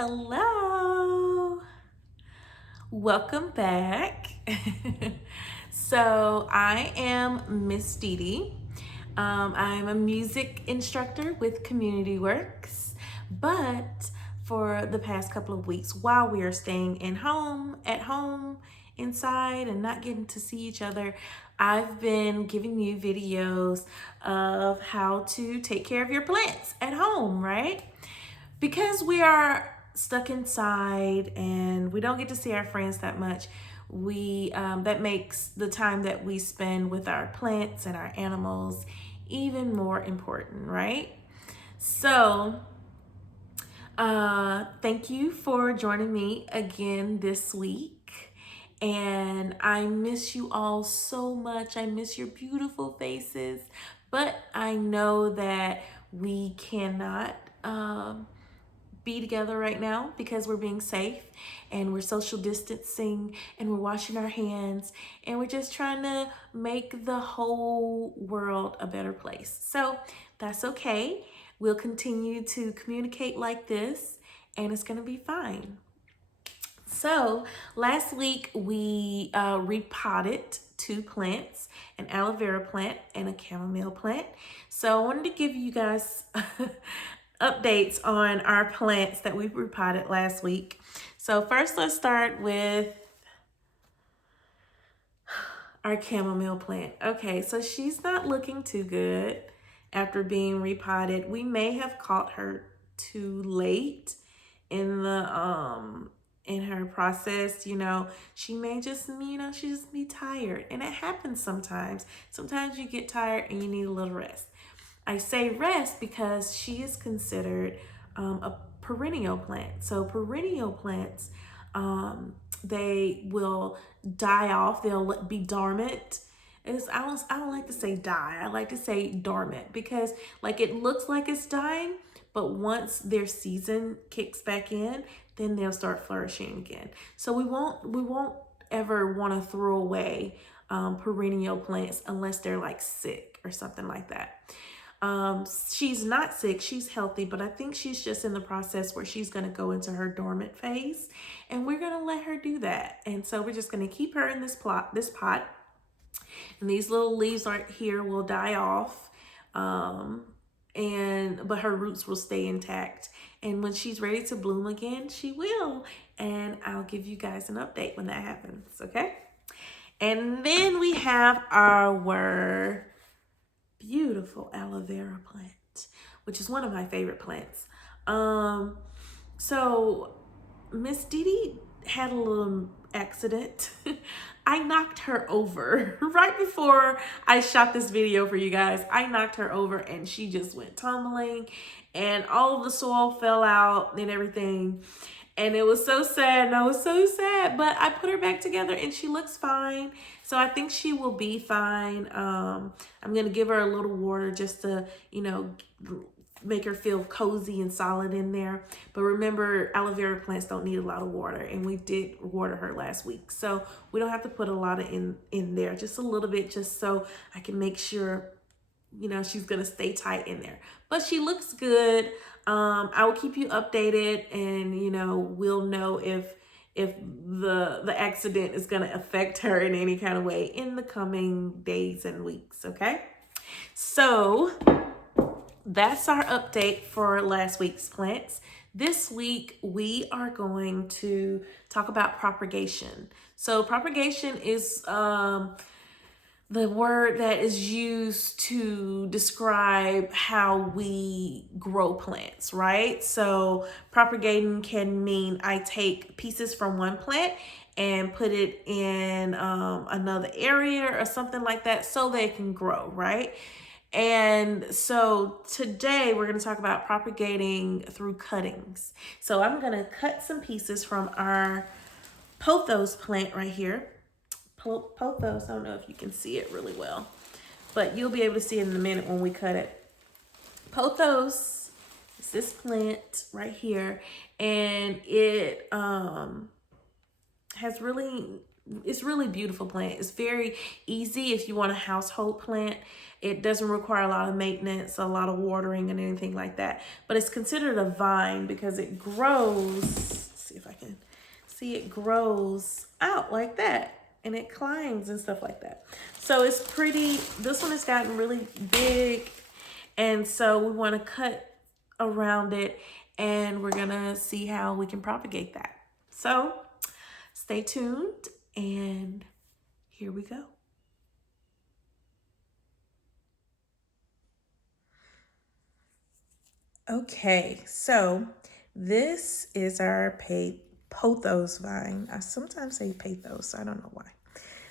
Hello, welcome back. So I am Miss DeDe. I'm a music instructor with Community Works, but for the past couple of weeks, while we are staying at home, inside, and not getting to see each other, I've been giving you videos of how to take care of your plants at home, right? Because we are stuck inside and we don't get to see our friends that much, we that makes the time that we spend with our plants and our animals even more important, right? So thank you for joining me again this week. And I miss you all so much. I miss your beautiful faces. But I know that we cannot be together right now because we're being safe and we're social distancing and we're washing our hands and we're just trying to make the whole world a better place. So that's okay. We'll continue to communicate like this and it's going to be fine. So last week we repotted two plants, an aloe vera plant and a chamomile plant. So I wanted to give you guys updates on our plants that we repotted last week. So first let's start with our chamomile plant. Okay, so she's not looking too good after being repotted. We may have caught her too late in her process. She may just she just be tired, and it happens sometimes. Sometimes you get tired and you need a little rest. I say rest because she is considered a perennial plant. So perennial plants, they will die off. They'll be dormant. I don't like to say die. I like to say dormant because it looks like it's dying, but once their season kicks back in, then they'll start flourishing again. So we won't ever want to throw away perennial plants unless they're sick or something like that. She's not sick, she's healthy, but I think she's just in the process where she's going to go into her dormant phase, and we're going to let her do that. And so we're just going to keep her in this pot, and these little leaves right here will die off, but her roots will stay intact. And when she's ready to bloom again, she will, and I'll give you guys an update when that happens, okay? And then we have our beautiful aloe vera plant, which is one of my favorite plants. So Miss DeDe had a little accident. I knocked her over right before I shot this video for you guys. I knocked her over and she just went tumbling and all of the soil fell out and everything. And it was so sad, and I was so sad, but I put her back together and she looks fine. So I think she will be fine. I'm gonna give her a little water just to, make her feel cozy and solid in there. But remember, aloe vera plants don't need a lot of water, and we did water her last week. So we don't have to put a lot of in there, just a little bit, just so I can make sure she's gonna stay tight in there. But she looks good. I will keep you updated, and we'll know if the accident is gonna affect her in any kind of way in the coming days and weeks. Okay, so that's our update for last week's plants. This week we are going to talk about propagation. So propagation is the word that is used to describe how we grow plants, right? So propagating can mean I take pieces from one plant and put it in another area or something like that so they can grow, right? And so today we're going to talk about propagating through cuttings. So I'm going to cut some pieces from our pothos plant right here. Pothos, I don't know if you can see it really well, but you'll be able to see it in a minute when we cut it. Pothos is this plant right here, and it has really it's really beautiful plant. It's very easy if you want a household plant. It doesn't require a lot of maintenance, a lot of watering and anything like that. But it's considered a vine because it grows. Let's see if I can see, it grows out like that. And it climbs and stuff like that. So it's pretty, this one has gotten really big. And so we want to cut around it, and we're gonna see how we can propagate that. So stay tuned, and here we go. Okay, so this is our Pothos Vine. I sometimes say Pathos, I don't know why.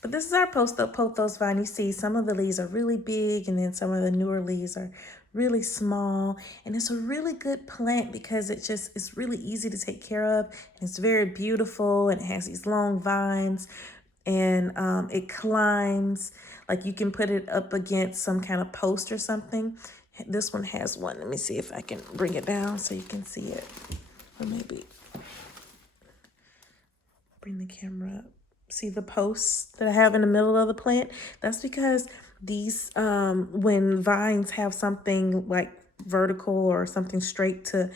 But this is our Pothos Vine. You see some of the leaves are really big, and then some of the newer leaves are really small. And it's a really good plant because it's really easy to take care of. And it's very beautiful, and it has these long vines, and it climbs. Like you can put it up against some kind of post or something. This one has one. Let me see if I can bring it down so you can see it. Or maybe bring the camera up. See the posts that I have in the middle of the plant? That's because these, when vines have something like vertical or something straight to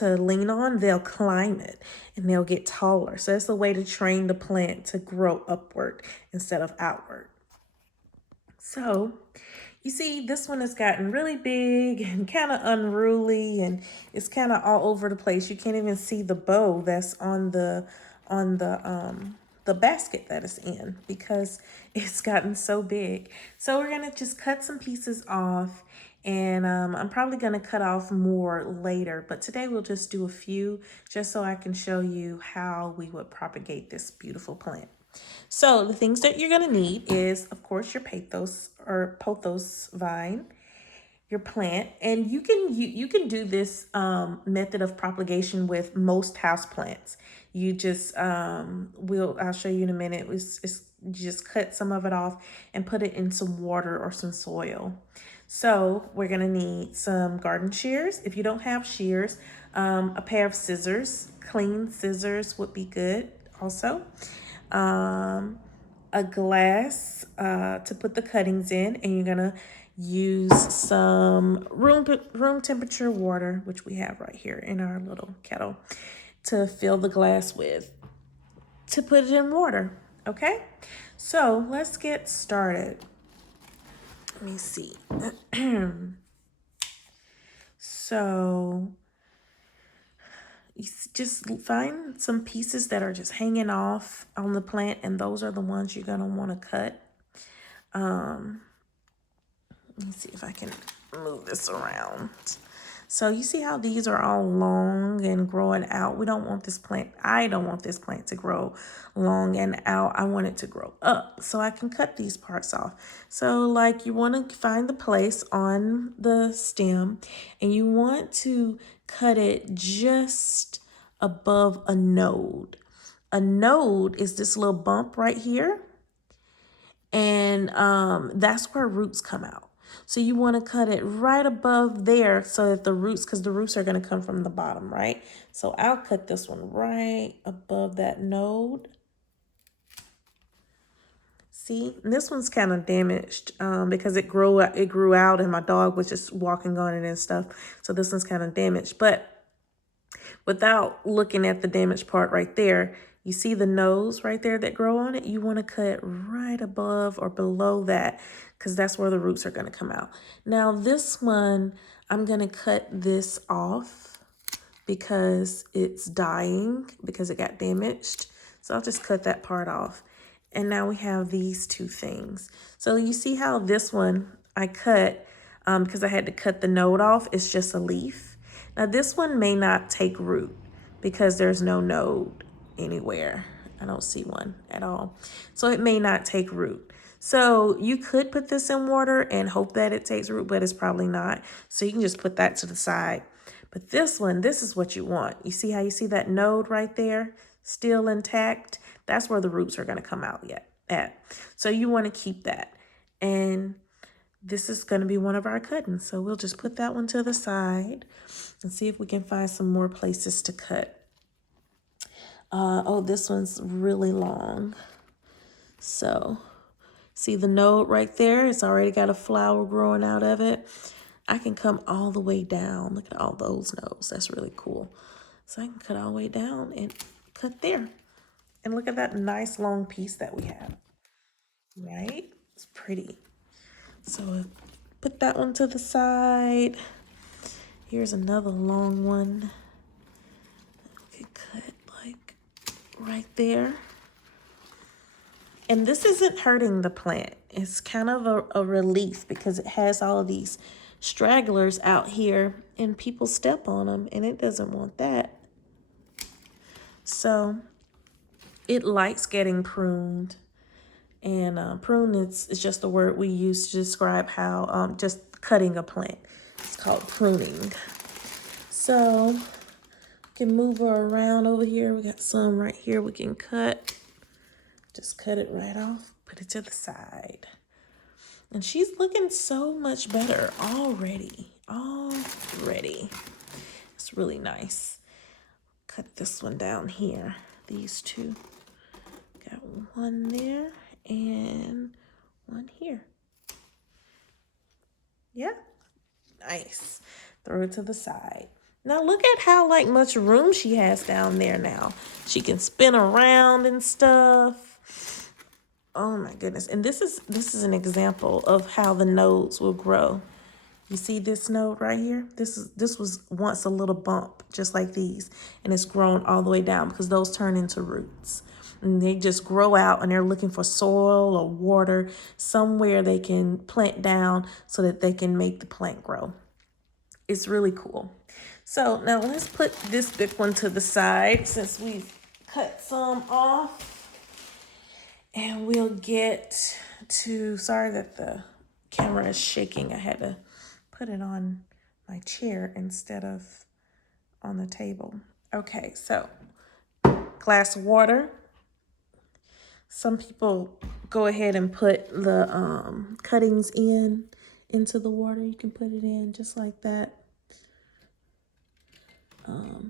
lean on, they'll climb it and they'll get taller. So it's a way to train the plant to grow upward instead of outward. So you see, this one has gotten really big and kind of unruly, and it's kind of all over the place. You can't even see the bow that's on the basket that it's in because it's gotten so big. So we're gonna just cut some pieces off, and I'm probably gonna cut off more later, but today we'll just do a few just so I can show you how we would propagate this beautiful plant. So the things that you're gonna need is, of course, your Pothos vine, your plant, and you can do this method of propagation with most house plants. You just I'll show you in a minute. You just cut some of it off and put it in some water or some soil. So we're gonna need some garden shears. If you don't have shears, a pair of scissors, clean scissors would be good also. A glass to put the cuttings in, and you're gonna use some room temperature water, which we have right here in our little kettle, to fill the glass with, to put it in water. Okay, so let's get started. Let me see. So you just find some pieces that are just hanging off on the plant, and those are the ones you're gonna want to cut. Let me see if I can move this around. So you see how these are all long and growing out? We don't want this plant, I don't want this plant to grow long and out. I want it to grow up so I can cut these parts off. So like you want to find the place on the stem, and you want to cut it just above a node. A node is this little bump right here, and that's where roots come out. So you want to cut it right above there so that the roots, because the roots are going to come from the bottom, right? So I'll cut this one right above that node. See, and this one's kind of damaged because it grew out and my dog was just walking on it and stuff. So this one's kind of damaged, but without looking at the damaged part right there, you see the nose right there that grow on it? You want to cut right above or below that because that's where the roots are going to come out. Now this one, I'm going to cut this off because it's dying because it got damaged. So I'll just cut that part off. And now we have these two things. So you see how this one I cut because I had to cut the node off. It's just a leaf. Now this one may not take root because there's no node anywhere. I don't see one at all. So it may not take root. So you could put this in water and hope that it takes root, but it's probably not. So you can just put that to the side. But this one, this is what you want. You see how you see that node right there still intact? That's where the roots are going to come out at. So you want to keep that. And this is going to be one of our cuttings. So we'll just put that one to the side and see if we can find some more places to cut. Oh, this one's really long. So see the node right there? It's already got a flower growing out of it. I can come all the way down. Look at all those nodes. That's really cool. So I can cut all the way down and cut there. And look at that nice long piece that we have. Right? It's pretty. So put that one to the side. Here's another long one. We could cut like right there. And this isn't hurting the plant. It's kind of a relief because it has all of these stragglers out here and people step on them and it doesn't want that. So it likes getting pruned. And prune is just a word we use to describe how just cutting a plant. It's called pruning. So we can move her around over here. We got some right here we can cut. Just cut it right off, put it to the side. And she's looking so much better already. It's really nice. Cut this one down here. These two. Got one there and one here. Yeah, nice. Throw it to the side. Now look at how like much room she has down there now. She can spin around and stuff. Oh my goodness. And this is an example of how the nodes will grow. You see this node right here? This was once a little bump, just like these. And it's grown all the way down because those turn into roots. And they just grow out and they're looking for soil or water, somewhere they can plant down so that they can make the plant grow. It's really cool. So now let's put this big one to the side since we've cut some off. And we'll get to, sorry that the camera is shaking. I had to put it on my chair instead of on the table. Okay, so glass of water. Some people go ahead and put the cuttings into the water. You can put it in just like that.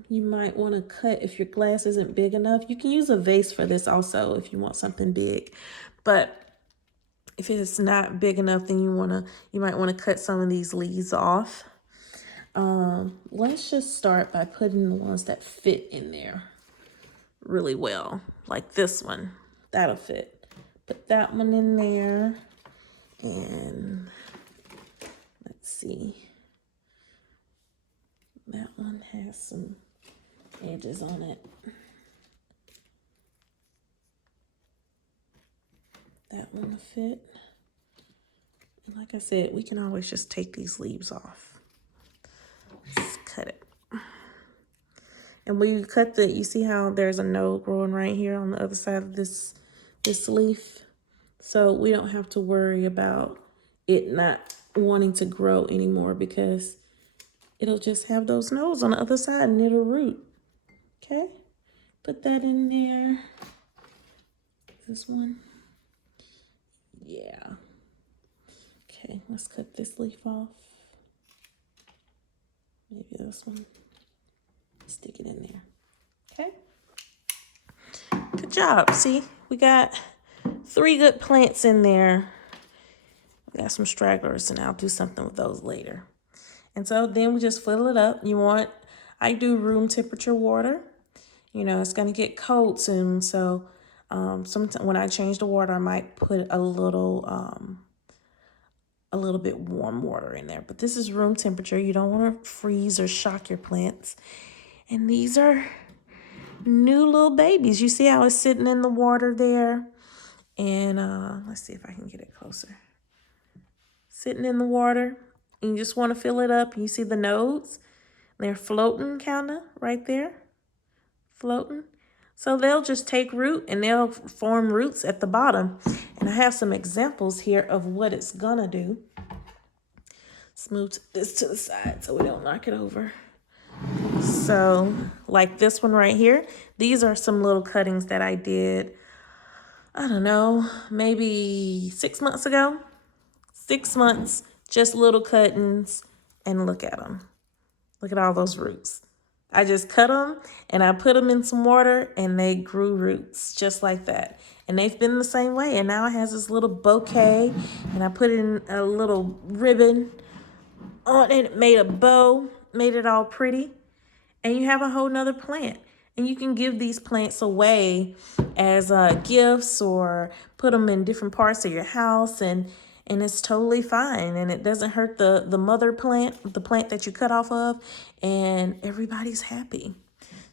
You might want to cut if your glass isn't big enough. You can use a vase for this also if you want something big. But if it's not big enough, then you might want to cut some of these leaves off. Let's just start by putting the ones that fit in there really well. Like this one, that'll fit. Put that one in there. And let's see. That one has some edges on it. That one will fit. And like I said, we can always just take these leaves off. Let's cut it. And when you cut you see how there's a node growing right here on the other side of this leaf? So we don't have to worry about it not wanting to grow anymore because it'll just have those nodes on the other side and it'll root. Okay, put that in there. This one. Yeah. Okay, let's cut this leaf off. Maybe this one. Stick it in there. Okay. Good job. See, we got 3 good plants in there. We got some stragglers and I'll do something with those later. And so then we just fill it up. I do room temperature water. You know, it's going to get cold soon. So sometimes when I change the water, I might put a little bit warm water in there. But this is room temperature. You don't want to freeze or shock your plants. And these are new little babies. You see how it's sitting in the water there? And let's see if I can get it closer. Sitting in the water. And you just want to fill it up. You see the nodes? They're floating kind of right there. Floating. So they'll just take root and they'll form roots at the bottom. And I have some examples here of what it's gonna do. Let's move this to the side so we don't knock it over. So like this one right here, these are some little cuttings that I did, I don't know, maybe 6 months ago. 6 months, just little cuttings, and look at them. Look at all those roots. I just cut them and I put them in some water and they grew roots just like that. And they've been the same way. And now it has this little bouquet and I put in a little ribbon on it, made a bow, made it all pretty. And you have a whole nother plant. And you can give these plants away as gifts or put them in different parts of your house, and it's totally fine. And it doesn't hurt the mother plant, the plant that you cut off of, and everybody's happy.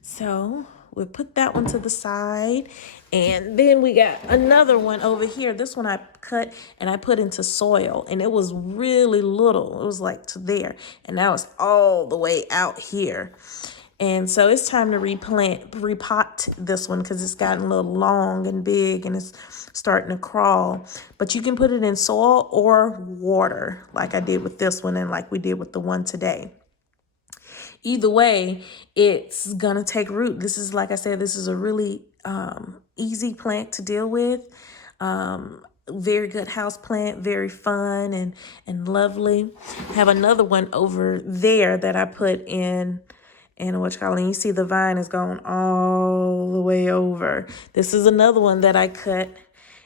So we'll put that one to the side. And then we got another one over here. This one I cut and I put into soil, and it was really little. It was like to there. And now it's all the way out here. And so it's time to repot this one because it's gotten a little long and big and it's starting to crawl. But you can put it in soil or water like I did with this one and like we did with the one today. Either way, it's gonna take root. This is, like I said, this is a really easy plant to deal with. Very good house plant, very fun and lovely. I have another one over there that I put in. And you see the vine is going all the way over. This is another one that I cut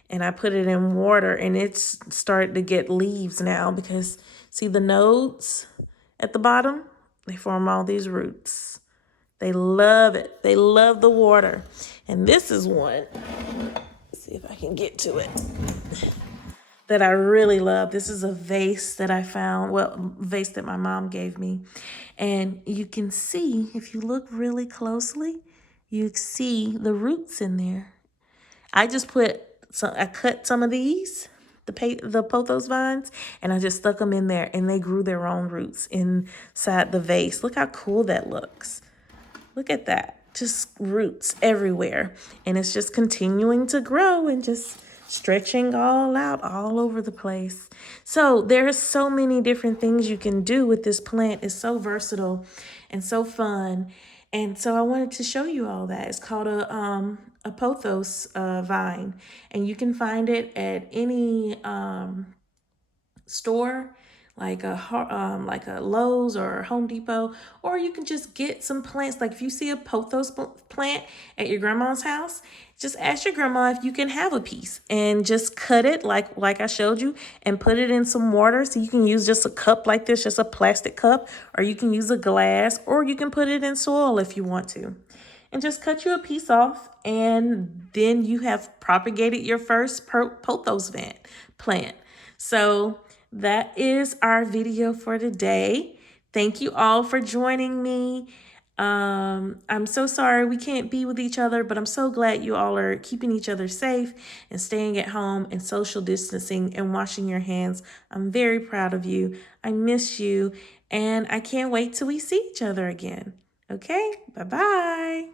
and I put it in water, and it's started to get leaves now because see the nodes at the bottom? They form all these roots. They love it. They love the water. And this is one, let's see if I can get to it, that I really love. This is a vase that I found, vase that my mom gave me. And you can see, if you look really closely, you see the roots in there. I cut some of these, the Pothos vines, and I just stuck them in there, and they grew their own roots inside the vase. Look how cool that looks. Look at that. Just roots everywhere. And it's just continuing to grow and just stretching all out all over the place. So there's so many different things you can do with this plant. It's so versatile and so fun. And so I wanted to show you all that. It's called a Pothos vine, and you can find it at any store, like a Lowe's or Home Depot, or you can just get some plants. Like if you see a Pothos plant at your grandma's house, just ask your grandma if you can have a piece and just cut it like I showed you and put it in some water. So you can use just a cup like this, just a plastic cup, or you can use a glass, or you can put it in soil if you want to. And just cut you a piece off, and then you have propagated your first Pothos plant. So that is our video for today. Thank you all for joining me. I'm so sorry we can't be with each other, but I'm so glad you all are keeping each other safe and staying at home and social distancing and washing your hands. I'm very proud of you. I miss you, and I can't wait till we see each other again. Okay, bye-bye.